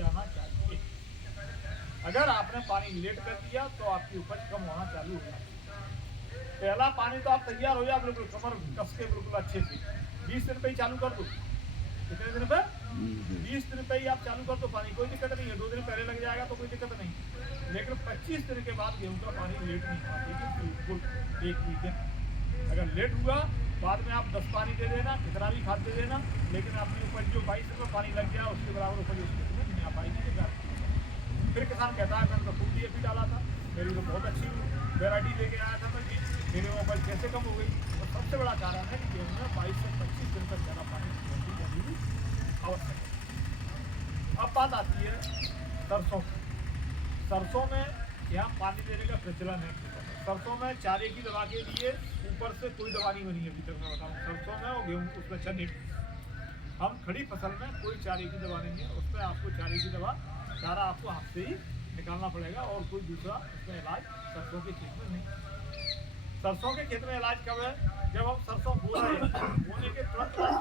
जाना चाहिए। अगर आपने पानी लेट कर दिया तो आपकी उपज कम होना चालू हो जाती है। पहला पानी तो आप तैयार हो जाए बिल्कुल कमर कस के बिल्कुल अच्छे से 20 दिन पे ही चालू कर दो। कितने दिन पे? 20 दिन पे ही आप चालू कर दो पानी, कोई दिक्कत नहीं है। 2 दिन पहले लग जाएगा तो कोई दिक्कत नहीं, लेकिन 25 दिन के बाद गेहूँ का पानी लेट नहीं होना चाहिए बिल्कुल। एक वीक अगर लेट हुआ बाद में आप 10 पानी दे देना, कितना भी खाद दे देना, लेकिन अपनी उपज जो 22 दिन में पानी लग गया उसके बराबर उपज उसके नहीं आ पाएगी। फिर किसान कहता है मैंने तो फूल DAP डाला था, मेरी तो बहुत अच्छी वेराइटी लेके आया था मैं जी, मेरी उपज कैसे कम हो गई। तो सबसे बड़ा कारण है कि गेहूँ में 22 से 25 दिन तक ज़्यादा पानी देनी आवश्यक है। अब बात आती है सरसों। सरसों में यहाँ पानी देने का प्रचलन है। सरसों में चारे की दवा के लिए ऊपर से कोई दवा नहीं बनी है अभी तक मैं बताऊँ। सरसों में और गेहूँ उसमें चने, हम खड़ी फसल में कोई चारे की दवा नहीं है। उस पर आपको चारे की दवा चारा आपको हाथ से ही निकालना पड़ेगा और कोई दूसरा उसमें इलाज सरसों के खेत में नहीं। सरसों के खेत में इलाज कब है? जब हम सरसों बो रहे हैं, बोने के तुरंत बाद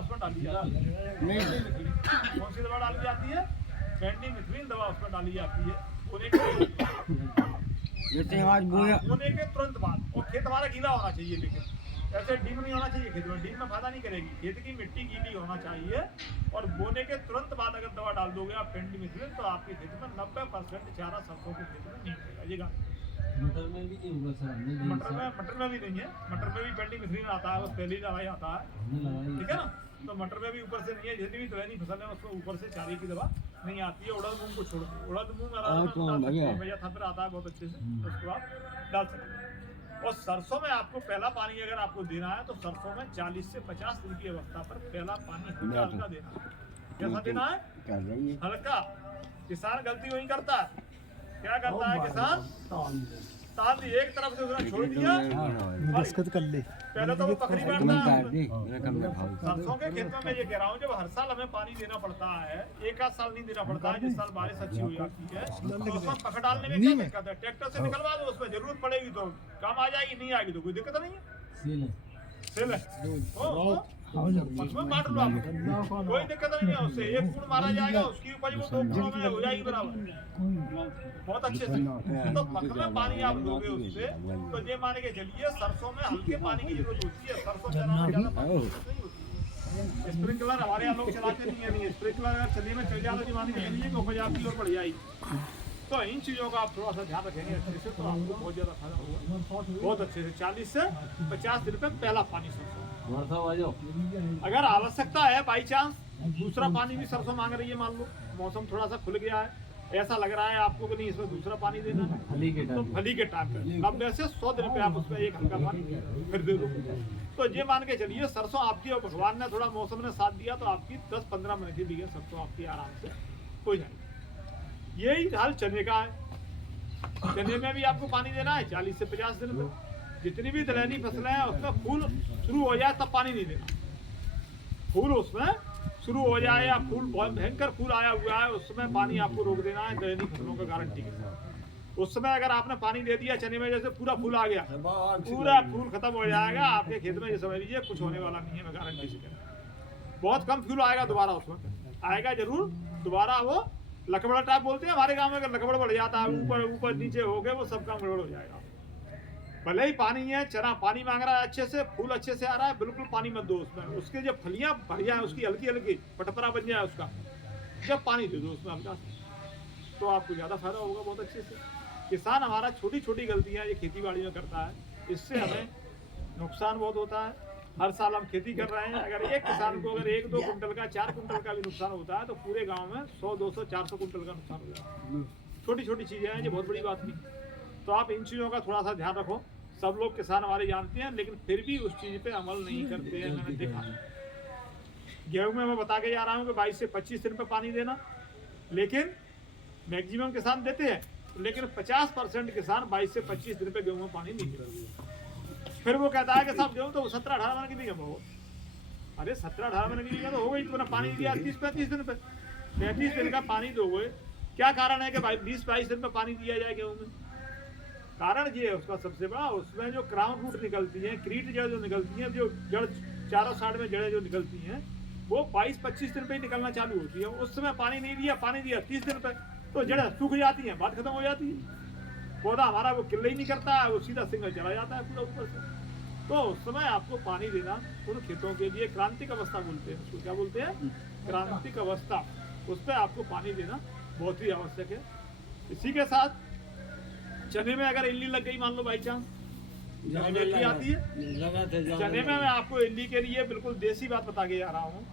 उसमें डाली जाती है। कौन सी दवा डाली जाती है? पेंडिमिथ्रिन दवा उसमें डाली जाती है बोने के तुरंत बाद। और खेत हमारा गीला होना चाहिए, लेकिन ऐसे डीप नहीं होना चाहिए खेत में। डीप में फायदा नहीं करेगी, खेत की मिट्टी गीली होना चाहिए। और बोने के तुरंत बाद अगर दवा डाल दोगे आप पेंडिमिथ्रिन तो आपके खेत में 90% चारा सरसों के खेत में नहीं मिलेगा। मटर में भी नहीं होगा सर, मटर में भी नहीं है। मटर में भी पेंडिमिथ्रिन आता है, बस पहले ही दवाई आता है, ठीक है ना। तो मटर में भी ऊपर से नहीं है, जितनी भी दलहनी फसल है उसमें ऊपर से चारे की दवा नहीं आती है। उड़द मूंग को छोड़ के उड़द मूंग भैया था फिर आता है बहुत अच्छे से, उसको आप डाल सकते हैं। और सरसों में आपको पहला पानी अगर आपको देना है तो सरसों में 40 से 50 दिन की अवस्था पर पहला पानी हल्का देना है। कैसा देना है? हल्का। किसान गलती वही करता है, क्या करता है किसान? ताल एक तरफ से उसने छोड़ दिया, दस्तखत कर ले। पहले तो वो पकड़ी बैठता है। सरसों के खेत में मैं ये कह रहा हूँ जब हर साल हमें पानी देना पड़ता है, एक आध साल नहीं देना पड़ता है, जिस साल बारिश अच्छी हो जाती है तो उसमें पकड़ डालने में क्या दिक्कत है? ट्रैक्टर से निकलवा दो, उसमें जरूरत पड़ेगी तो काम आ जाएगी, नहीं आएगी तो कोई दिक्कत नहीं है। सेल है उसमें बांट लो आप, कोई दिक्कत नहीं है। उससे एक फूट मारा जाएगा, उसकी उपज वो 2 फूटों में हो जाएगी बराबर, बहुत अच्छे से। तो फसल में पानी आप दोगे उससे तो ये मान के चलिए सरसों में हल्के पानी की जरूरत होती है। सरसों चलाने में ज्यादा पानी नहीं होती। स्प्रिंकलर हमारे यहाँ लोग चलाते नहीं है, स्प्रिंकलर अगर चलिए में चल जाए तो मान के चलिए कि उपज आपकी और बढ़ जाएगी। तो इन चीज़ों का आप थोड़ा सा ध्यान रखेंगे अच्छे से तो आपको बहुत ज़्यादा फायदा होगा, बहुत अच्छे से। 40 से 50 दिन पे पहला पानी सरसों। अगर आवश्यकता है बाई चांस दूसरा पानी भी सरसों मांग रही है, मान लो मौसम थोड़ा सा खुल गया है, ऐसा लग रहा है आपको कि नहीं इसमें दूसरा पानी देना है, तो फली के टाइम पे 90 से 100 दिन पे आप उसमें एक हल्का पानी फिर दे दो। तो ये मान के चलिए सरसों आपकी और भगवान ने थोड़ा मौसम ने साथ दिया तो आपकी 10-15 मिनट की बीघे सरसों आपकी आराम से हो जाएगी। यही हाल चने का है। चने में भी आपको पानी देना है 40 से 50 दिन में। जितनी भी दलहनी फसलें हैं उसमें फूल शुरू हो जाए तब पानी नहीं देना। फूल उसमें शुरू हो जाए या फूल बहुत भयंकर फूल आया हुआ है उसमें पानी आपको रोक देना है दलहनी फसलों का गारंटी के साथ। उस समय अगर आपने पानी दे दिया चने में, जैसे पूरा फूल आ गया, पूरा फूल खत्म हो जाएगा आपके खेत में, ये समझ लीजिए कुछ होने वाला नहीं है, मैं गारंटी से कह रहा हूं। बहुत कम फूल आएगा दोबारा, उसमें आएगा जरूर दोबारा, वो लकबड़ा टाइप बोलते हैं हमारे गाँव में। अगर लकबड़ बढ़ जाता है ऊपर ऊपर नीचे हो गए वो सब काम गड़बड़ हो जाएगा। भले ही पानी है, चना पानी मांग रहा है अच्छे से, फूल अच्छे से आ रहा है, बिल्कुल पानी मत दो उसमें। उसके जब फलियां भर जाए, उसकी हल्की हल्की पटपरा बन जाए उसका, जब पानी दे दो उसमें हल्का, तो आपको ज़्यादा फायदा होगा बहुत अच्छे से। किसान हमारा छोटी छोटी गलतियां ये खेती बाड़ी में करता है, इससे हमें नुकसान बहुत होता है। हर साल हम खेती कर रहे हैं, अगर एक किसान को अगर 1-2 कुंटल का 4 कुंटल का भी नुकसान होता है तो पूरे गाँव में 100-200-400 कुंटल का नुकसान हो जाता है। छोटी छोटी चीज़ें हैं, ये बहुत बड़ी बात नहीं। तो आप इन चीज़ों का थोड़ा सा ध्यान रखो। सब लोग किसान हमारे जानते हैं, लेकिन फिर भी उस चीज़ पे अमल नहीं करते हैं, मैंने देखा। गेहूं में मैं बता के जा रहा हूँ कि 22 से 25 दिन पे पानी देना, लेकिन मैक्सिमम किसान देते हैं, लेकिन 50% किसान 22 से 25 दिन पे गेहूं में पानी नहीं देते। फिर वो कहता है कि साहब गेहूं तो 17-18 मन की बीघा में हो। अरे 17-18 मन की बीघा तो हो गई, तुमने पानी दिया 30-35 दिन पे, 35 दिन का पानी दोगे। क्या कारण है कि 20-22 दिन पे पानी दिया जाए गेहूं में? कारण ये है उसका सबसे बड़ा, उसमें जो क्राउन रूट निकलती हैं, क्रीट जड़ जो निकलती हैं, जो जड़ चारों साइड में जड़ें जो निकलती हैं, वो 22-25 दिन पे ही निकलना चालू होती है। उस समय पानी नहीं दिया, पानी दिया 30 दिन पे, तो जड़ सूख जाती है, बात खत्म हो जाती है। पौधा हमारा वो किल्ले ही नहीं करता है, वो सीधा सिंगल चला जाता है पूरा ऊपर से। तो उस समय आपको पानी देना उन खेतों के लिए क्रांतिक अवस्था बोलते हैं, उसको क्या बोलते हैं, क्रांतिक अवस्था, उस पर आपको पानी देना बहुत ही आवश्यक है। इसी के साथ चने में अगर इल्ली लग गई, मान लो बाई चांस इल्ली आती है चने में, मैं आपको इल्ली के लिए बिल्कुल देसी बात बता के जा रहा हूँ।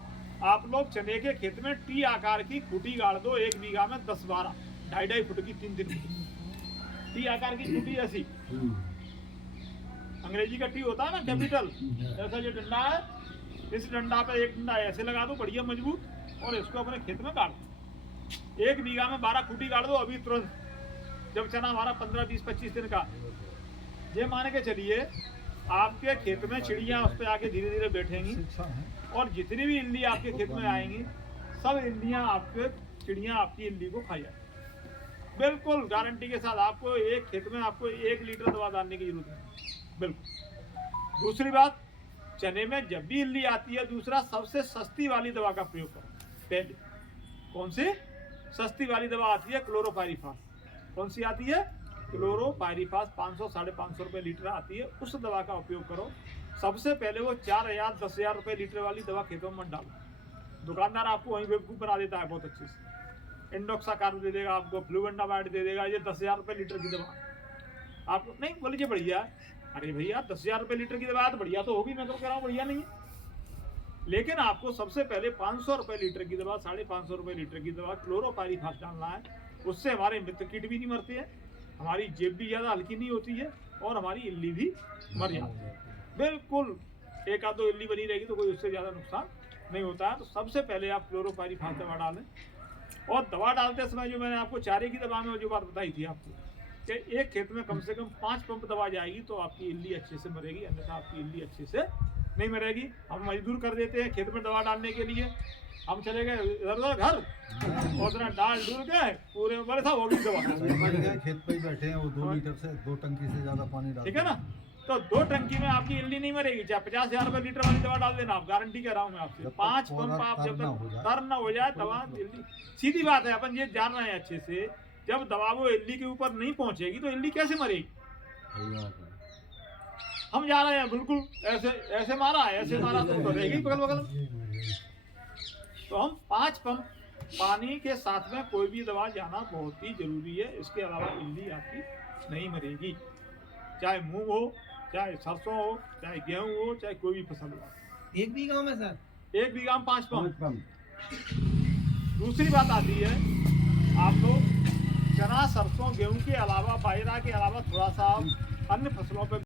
आप लोग चने के खेत में टी आकार की खूटी गाड़ दो, 1 बीघा में 10-12, 2.5 फुट की, 3-3 फुट टी आकार की खूटी, ऐसी अंग्रेजी का टी होता है ना, कैपिटल, ऐसा जो डंडा है, इस डंडा पे एक डंडा ऐसे लगा दो बढ़िया मजबूत, और इसको अपने खेत में गाड़ दो। 1 बीघा में 12 खूटी गाड़ दो अभी तुरंत, जब चना हमारा 15-20-25 दिन का। ये मान के चलिए आपके खेत में चिड़िया उस पर आके धीरे धीरे बैठेंगी, और जितनी भी इल्ली आपके खेत में आएंगी, सब इल्लियां आपके चिड़िया आपकी इल्ली को खा जाएंगी। बिल्कुल गारंटी के साथ। आपको एक खेत में आपको 1 लीटर दवा डालने की जरूरत है, बिल्कुल। दूसरी बात, चने में जब भी इल्ली आती है, दूसरा सबसे सस्ती वाली दवा का प्रयोग करो। पहले कौन सी सस्ती वाली दवा आती है, क्लोरोपाइरीफास। कौन सी आती है, क्लोरोपाइरीफास, 500-550 रुपये लीटर आती है, उस दवा का उपयोग करो। सबसे पहले वो 4,000-10,000 रुपये लीटर वाली दवा खेतों में मत डालो, दुकानदार आपको वहीं बेवकूफ़ बना देता है बहुत अच्छे से। इंडोक्साकार्ब दे देगा आपको, फ्लूवेंडामाइड दे देगा, ये 10,000 रुपये लीटर की दवा आपको नहीं बोलिए बढ़िया है। अरे भैया 10,000 रुपये लीटर की दवा है तो बढ़िया तो होगी, मैं तो कह रहा हूँ बढ़िया नहीं है। लेकिन आपको सबसे पहले 500 रुपये लीटर की दवा, 550 रुपये लीटर की दवा क्लोरोपाइरीफास डालना है। उससे हमारे मित्र कीट भी नहीं मरते हैं, हमारी जेब भी ज़्यादा हल्की नहीं होती है, और हमारी इल्ली भी मर जाती है। बिल्कुल 1-2 इल्ली बनी रहेगी तो कोई उससे ज़्यादा नुकसान नहीं होता है। तो सबसे पहले आप क्लोरोपाइरीफास दवा डालें। और दवा डालते समय जो मैंने आपको चारे की दवा में जो बात बताई थी आपको, कि एक खेत में कम से कम 5 पंप दवा जाएगी तो आपकी इल्ली अच्छे से मरेगी, अन्यथा आपकी इल्ली अच्छे से नहीं मरेगी। हम मजदूर कर देते हैं खेत में दवा डालने के लिए, हम चले गए इधर उधर घर, और उधर डाल डूल के पूरे बड़े था वो भी दवा खेत पे ही बैठे हैं, वो 2 लीटर से 2 टंकी से ज्यादा पानी डाल, ठीक है ना। तो 2 टंकी में आपकी इल्ली नहीं मरेगी, चाहे 50,000 रुपये लीटर वाली दवा डाल देना, आप गारंटी कह रहा हूँ मैं आपसे। 5 पंप आप जब तक तर न हो जाए दवा इल्ली, सीधी बात है, अपन ये जान रहे हैं अच्छे से, जब दवा वो इल्ली के ऊपर नहीं पहुंचेगी तो इल्ली कैसे मरेगी। हम जा रहे हैं बिल्कुल ऐसे ऐसे मारा है, ऐसे मारा तो रहेगी बगल बगल। तो हम 5 पंप पानी के साथ में कोई भी दवा जाना बहुत ही जरूरी है। इसके अलावा इल्ली आपकी नहीं मरेगी, चाहे मूंग हो, चाहे सरसों हो, चाहे गेहूं हो, चाहे कोई भी फसल हो। 1 बीघा में सर, 1 बीघा में 5 पंप। दूसरी बात आती है, आप लोग चना, सरसों, गेहूं के अलावा, बाजरा के अलावा थोड़ा सा अन्य फसलों पर